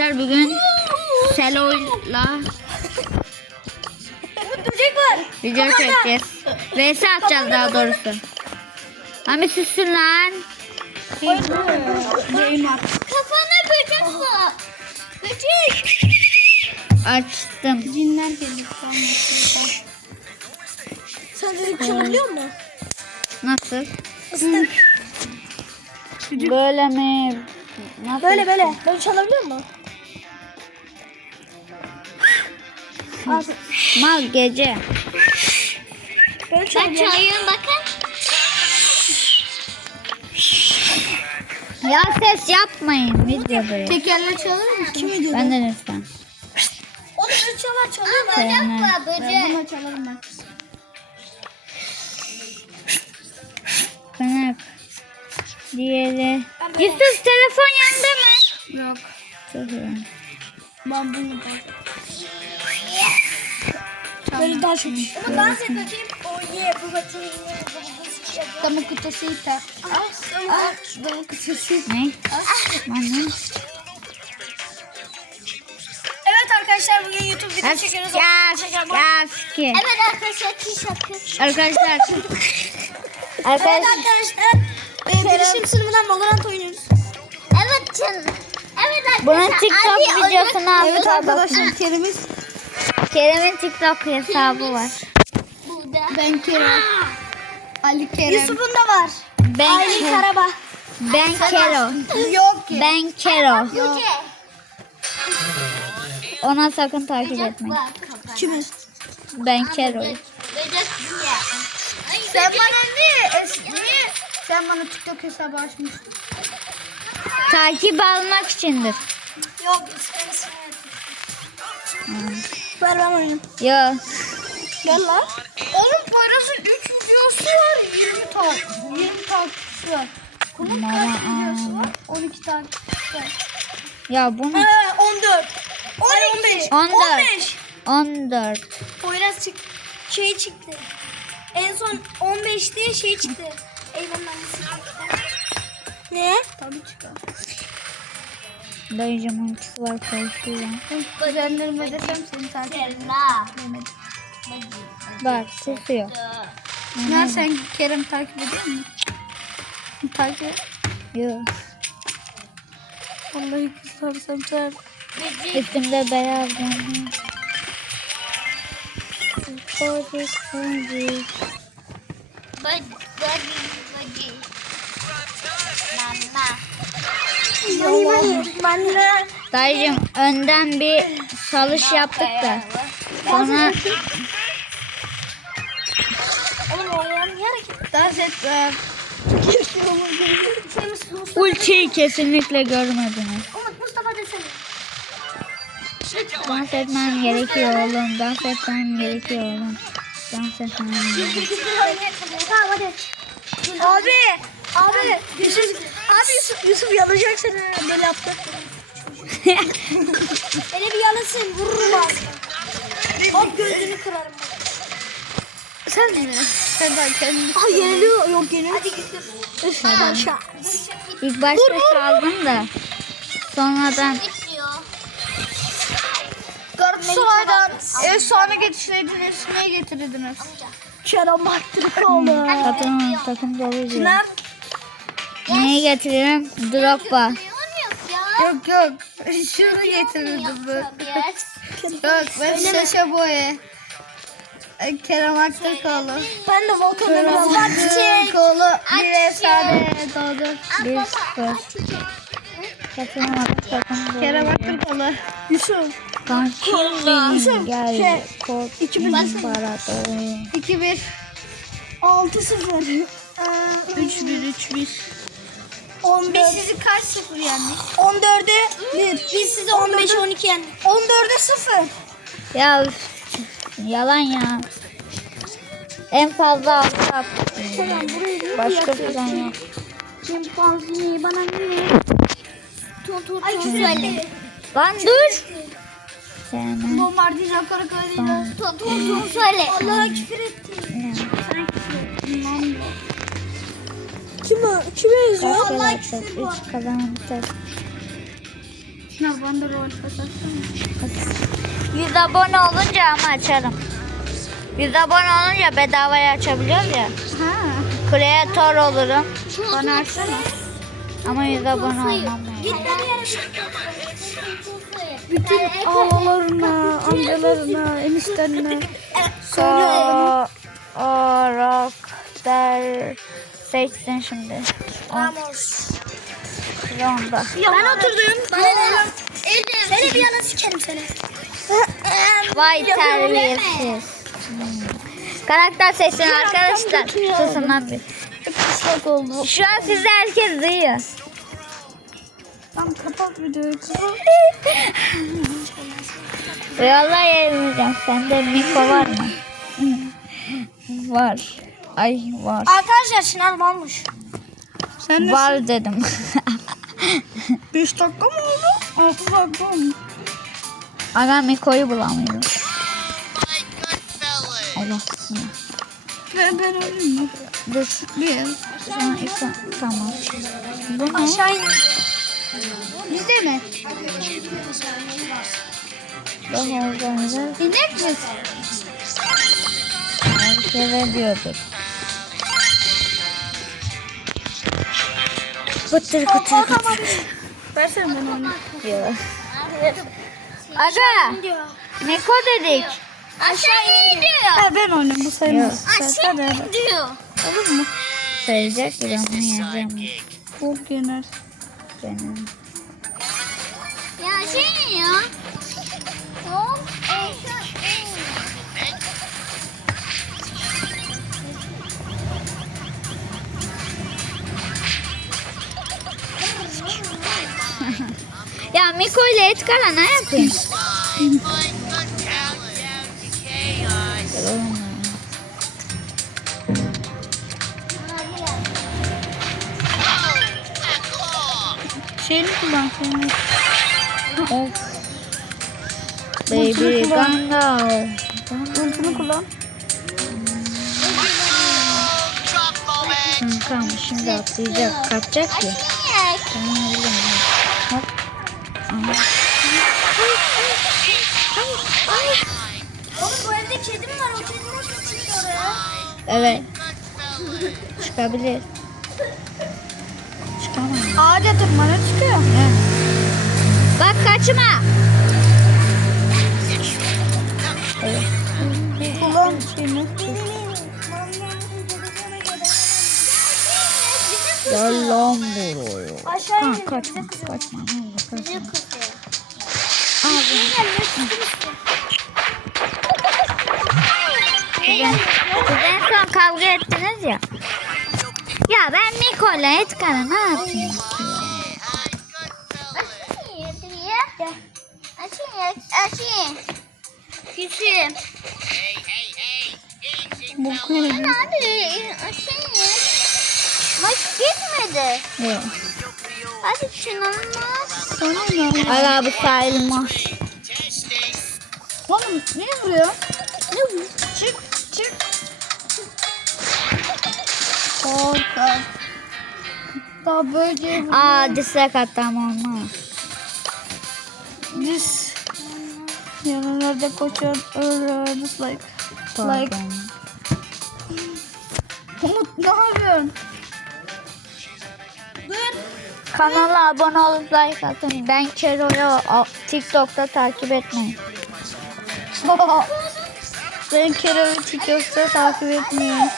Arkadaşlar bugün Selo'yla Böcek var. video çekeceğiz. VS atacağız daha doğrusu. Hani süsün lan. Kafana böcek var. Böcek. Açtım. Cinler geliyor. Sen de konuşabiliyor musun? Nasıl? Böyle mi? Nasıl? Böyle böyle. Böyle çalabiliyor musun? Mal gece. Ben çalıyorum bakın. Ya ses yapmayın videoda. Tekerle çalır mısın? Kim ediyor? Ben de lütfen. Onu çalar. Aa Sevmem. var böcek. Bunu çalarım ben. Kanak. Diğeri. Yusuf telefon yanında mı? Yok. Çok iyi. Ben bunu. Böyle daha çok. Ama dans et bakayım. Oh yeah bu bakayım. Damı kutusu iter. Ah, damı kutusu. Ne? Anne. Evet arkadaşlar bugün YouTube video çekiyoruz. Yaz, yaz ki. Evet arkadaşlar tişört. Arkadaşlar. Evet Arkadaşlar. arkadaşlar. Bilişim sınıfından Valorant oynuyoruz. Evet canım. Evet arkadaşlar. Bunun TikTok videosunu aldık. Evet arkadaşlar Kerim'iz. Kerem'in TikTok hesabı var. Ben Kerem. Ali Kerem. Yusuf'un da var. Ben Ali Ke- Karabağ. Ben Kero. Yok ki. Ben Kero. Yok. Ona sakın takip etmeyin. Kimi? Ben Kero. Sen bana niye, niye sen bana TikTok hesabı açmıştın? Takip almak içindir. Yok Ver ben oynayayım. Yo. Gel lan. Oğlum Poyraz'ın 3 videosu var. 20 tane. 20 takipçisi var. Bunun Mama, kaç videosu var? 12 takipçisi var. Ya bunu He 14. 12. 14. 15. 14. Poyraz çık şey çıktı. En son 15'te şey çıktı. Eyvallah Ne? Tabii çıkar. Dayıcım ultisi var korkuyor. Kuzenlerime desem seni takip ederim. Bak susuyor. Ya sen Kerem takip ediyor musun? Takip et. Yo. Vallahi kısarsam sen. Üstümde beyaz yanıyor. Kodik kodik. Ben Dayıcım önden bir salış yaptık da. Sonra? Dans et be. ultiyi kesinlikle görmediniz. Dans etmem gerekiyor oğlum. Dans etmem gerekiyor oğlum. Dans etmem gerekiyor. Abi. Abi. Yusuf. Abi Yusuf. Yusuf yanacak seni. Böyle yaptı. Beni bir yalasın. Vururum abi. Hop gözünü kırarım. Sen mi? Sen ben kendim. Aa yeniliyor. Yok yeniliyor. Hadi. Üf, aşağı. İlk başta çaldım da. Sonradan Galatasaray'dan efsane getirdiniz. Ne getirdiniz? Kerem Aktürkoğlu. takım, takım dolu. Çınar. Neyi getiririm? Drogba. Yok yok. Şunu getirdim ben. Yok ben Şaşa Boye. Kerem Aktürkoğlu. Ben de Volkan Kerem Aktürkoğlu. Bir efsane doğdu. 1-0. Katılamadım takım dolu Kerem. Aktürkoğlu. Yusuf. Kankim gel. şey, Kod ikimiz- imparator. 2-1. 6-0. 3-1 3-1. 14. Biz sizi kaç sıfır yendik? 14'e 1. Biz sizi 15 12 yendik. 14'e 0. Ya üf, yalan ya. En fazla altı attım. Tamam burayı niye Başka plan yok. Şimpanzini bana niye? Tut tut Ay güzel. Lan dur. Sevmem. Bombardino karakoluyla. Tut tut tut söyle. Allah'a küfür etti. Sen. Kime, kime yazıyor? Başka yapacak. Üç kazandık. Şuna bana rol. 100 abone olunca ama açarım. 100 abone olunca bedavaya açabiliyoruz ya. Ha. Kreatör olurum. Bana açsana. Ama 100 abone olmam yani. Bütün ağalarına, amcalarına, enişlerine söyle. Ka karakter seçsin şimdi. Ramos. Ronda. Ben oturdum. Bana Seni bir yana sikerim seni. Vay terbiyesiz. Hmm. Karakter seçsin arkadaşlar. Susun lan bir. Oldu. Şu an sizi herkes duyuyor. Tamam kapat videoyu. Vallahi yayınlayacağım. Sende Miko var mı? var. Ay var. Arkadaşlar Çınar varmış. Sen Var dedim. 5 dakika mı oldu? 6 dakika mı? Aga Miko'yu bulamıyorum. Allah seni. Ben, ben öleyim mi? Dur. Bir. Sonra iki. Tamam. Bu ne? Aşağı in. Bizde mi? Daha organize. İnek mi? Hareket ediyordur. Bıttır kıtır kıtır. Versene ben onu. diyor. Aga Miko dedik. Aşağı in diyor. Ha, ben oynayayım bu sayılmaz. Yok. Hadi hadi. diyor. Olur mu? Sayacak ki ben bunu yazacağım. Çok yener. Benim. Ya şey ya. Hop. Ya Miko ile Edgar'a ne yapayım? Şeyini kullan şeyini. Of. Baby Gandalf. Ultini kullan. Kankam şimdi atlayacak. Kaçacak ki. Tamam. Oğlum bu evde kedi mi var? O kedi nasıl çıkıyor oraya? Evet. Çıkabilir. Çıkamam. Ağaca tırmana çıkıyor. Evet. Bak kaçma. Evet. Şeyini. Gel lan buraya. Aşağı in. kaçma kaçma. Kaçma. Bizi kızıyor. Abi. Siz, siz en son kavga ettiniz ya. Ya ben Miko ile Edgar'a ne yapayım? Açayım. Açayım. Küsüm. Bu ne? Abi açayım. Maç gitmedi. Yok. Hadi şunalmaz. Sana ne? Aga bu sayılmaz. Oğlum ne vuruyor? Ne vuruyor? Çık çık. Korkak. Daha böyle Aa dislike attam olmaz. This yanlarda koşan öyle dislike. Like. Umut ne yapıyorsun? Dur. Kanala abone olup like atın. Ben Kero'yu TikTok'ta takip etmeyin. ben Kerem'i TikTok'ta takip etmiyorum.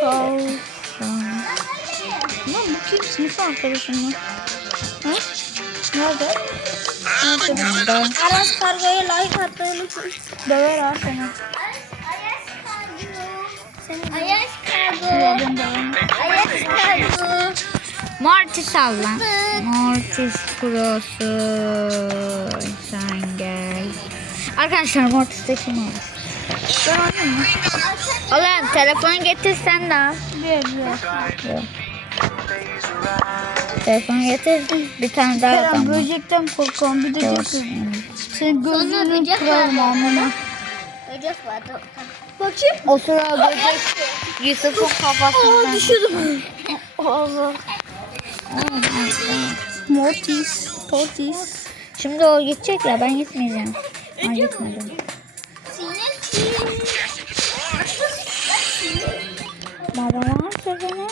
Sağ ol. Lan bu kim? Sınıf arkadaşın mı? Ha? Nerede? Burada Aras kargoya like atmayı unutmayın. Döver ha seni. Ayaş kabu. Ben döverim. Ayaş kabu. Mortis al lan. Mortis Pro'su. Sen gel. Arkadaşlar Mortis'te kim olur? Ben oynayayım mı? Ulan telefonu getir sen de al. Bir bir. Yok. Telefonu getir. Bir tane daha Kerem adam var. böcekten korkuyorum. Bir de Yok. Senin gözünü böcek kırarım var. amına. Böcek vardı. Bakayım. O sıra böcek Yusuf'un kafasından. düşürdüm. Allah. Mortis. Portis. Şimdi o gidecek ya ben gitmeyeceğim. Ay gitmedim. Babalar sözüne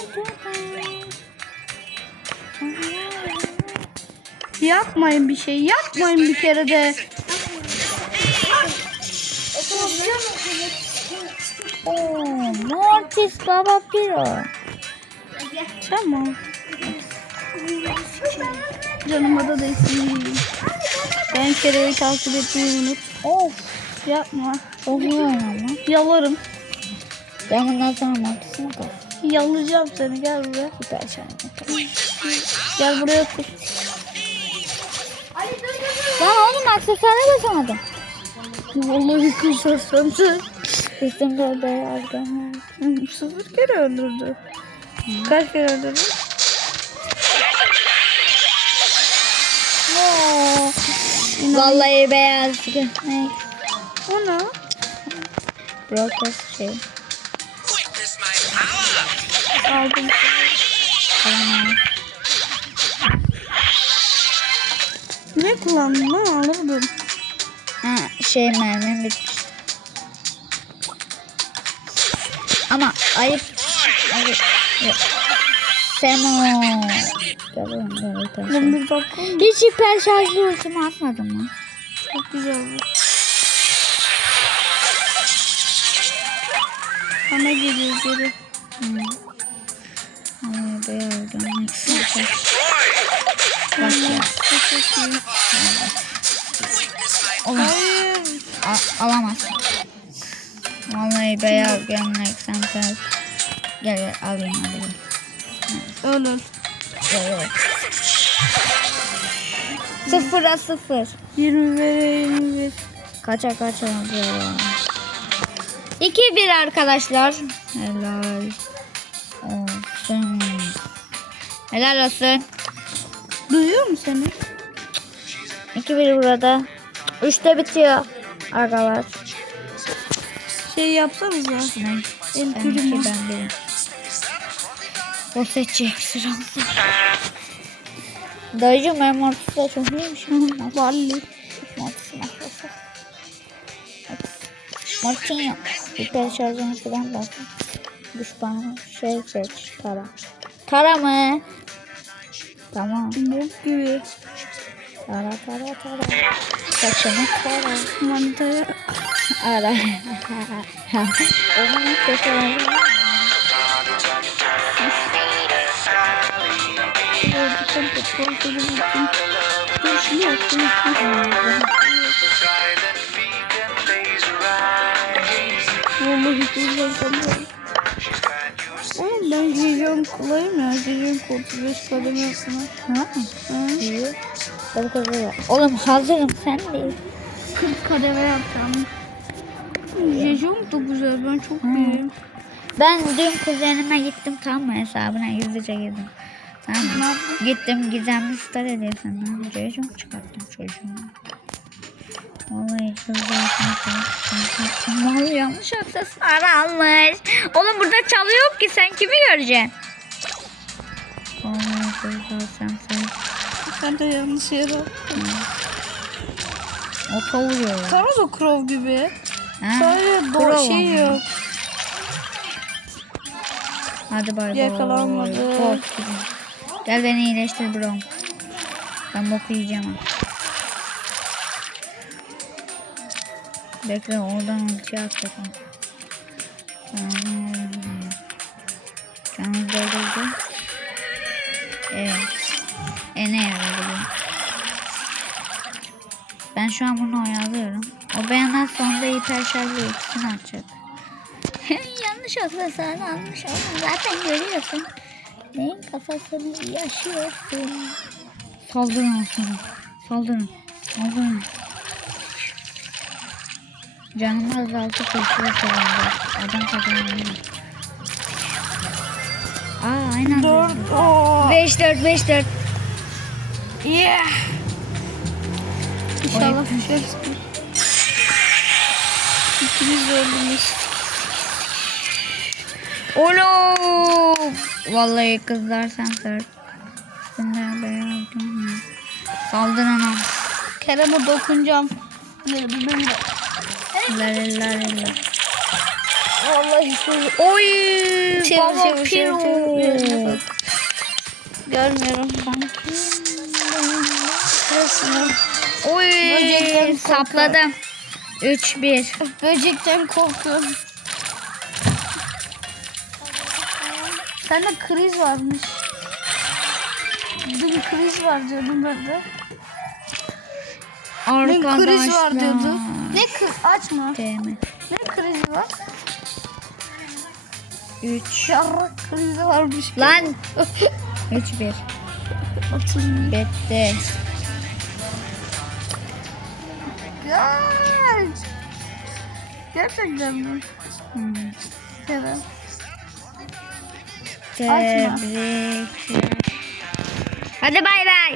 Yapmayın bir şey. Yapmayın bir kere de. Oo, Mortis Baba Piro. Tamam. Canıma da değsin. Ben kereyi takip etmeyi unut. Of. Yapma. Oluyor ama. Yalarım. Ben bundan sonra Mortis'ini koy. Yalayacağım seni. Gel buraya. Süper şahane. Gel buraya otur. Lan oğlum aksesuara basamadım. Vallahi kızarsam sen. Üstümde beyaz gömlek. Hı, Sıfır kere öldürdü. Kaç kere öldürdü? Vallahi beyaz gömlek. O ne? Broker şey. Aldım. Ne kullandın lan alırdım. Ha, şey mermim bitmiş. Ama ayıp. Ayıp. Yok. Semo. Geliyorum geliyorum. Ben bir bakalım. Hiç hiper şarjlı ultimi atmadım mı? Çok güzel bu. Bana geliyor geri. Hmm. Ay beyaz gömlek. Süper. Bak ya. Çok iyi. Oğlum, Hayır. a- alamazsın. Vallahi beyaz gömlek sen sen. Gel gel alayım alayım. Gel gel. Sıfıra sıfır. 20 ver 20 ver. Kaça kaça oluyor? 2-1 arkadaşlar. Helal olsun. Helal olsun. Duyuyor mu seni? 2-1 burada. 3'te bitiyor. Arkadaşlar. Şey yapsanıza. Ne? El Ben primo. iki ben birim. O seçecek sıramda. Dayıcım ben Mortis'le çok iyiymişim. Valli. Mortis Mortis. Mortinho. Hiper şarjını falan basın. Düşmanı şey seç. Tara. Tara mı? Tamam. Bok gibi. Tara tara tara. Saçını tara. Manitaya. Ara. Onun sesi var. Petrol seni buldum. Dur şunu yaptım. Vallahi güzel sanırım. Oğlum ben Jejon kolayım ya. Jejon 35 kademe yapsana. Ha? Ha? İyi. Tabii tabii. Oğlum hazırım sen değil. 40 kademe yapacağım. Jejon da güzel. Ben çok beğendim. Ben dün kuzenime gittim tam mı hesabına gizlice girdim. Tamam? Gittim gizemli star hediyesinden. Ceycum çıkarttım çocuğuma. Vallahi kızlar Vallahi yanlış aksesuar almış. Oğlum burada çalı yok ki sen kimi göreceksin? Vallahi kızlar sen sen. Ben de yanlış yere attım. Oto vuruyor. Tamam da Crow gibi. Ha? Sadece do şey ama. yok. Hadi bay bay. Yakalanmadı. Gibi. Gel beni iyileştir bro. Ben boku yiyeceğim. Bekle oradan ulti atacak o. Tamam. Canım doldurdu. Evet. E ne yaradı bu? Ben şu an bunu oyalıyorum. O beyandan sonra hiper şarjı ikisini açacak. Yanlış aksesuar almış oğlum. Zaten görüyorsun. Neyin kafasını yaşıyorsun. Saldırın aslında. Saldırın. Saldırın. Canım azaltı kurtuluyor sonunda. Adam kazanıyor. Aa aynen. 4 o. 5 4 5 4. Yeah. İnşallah düşersin. İkimiz de. Oğlum. Vallahi kızlar sen sor. üstünde beyaz gömlek. Saldır anam. Kerem'e dokunacağım. Böyle bir böyle. Lar lar lar. Vallahi şöyle. Oy Çevir, baba çevir, piro. çevir, çevir. Görmüyorum. Şurasını. Oy sapladım. 3-1. Böcekten korkuyorum. Sende kriz varmış. Dün kriz var diyordun nerede? Dün kriz var diyordu. Ne kriz? Açma. DM. Ne krizi var? 3. Yarrak krizi varmış. Lan. 3-1. Atın. Bitti. Gel. Gerçekten mi? Hmm. Tebrikler. Hadi bay bay.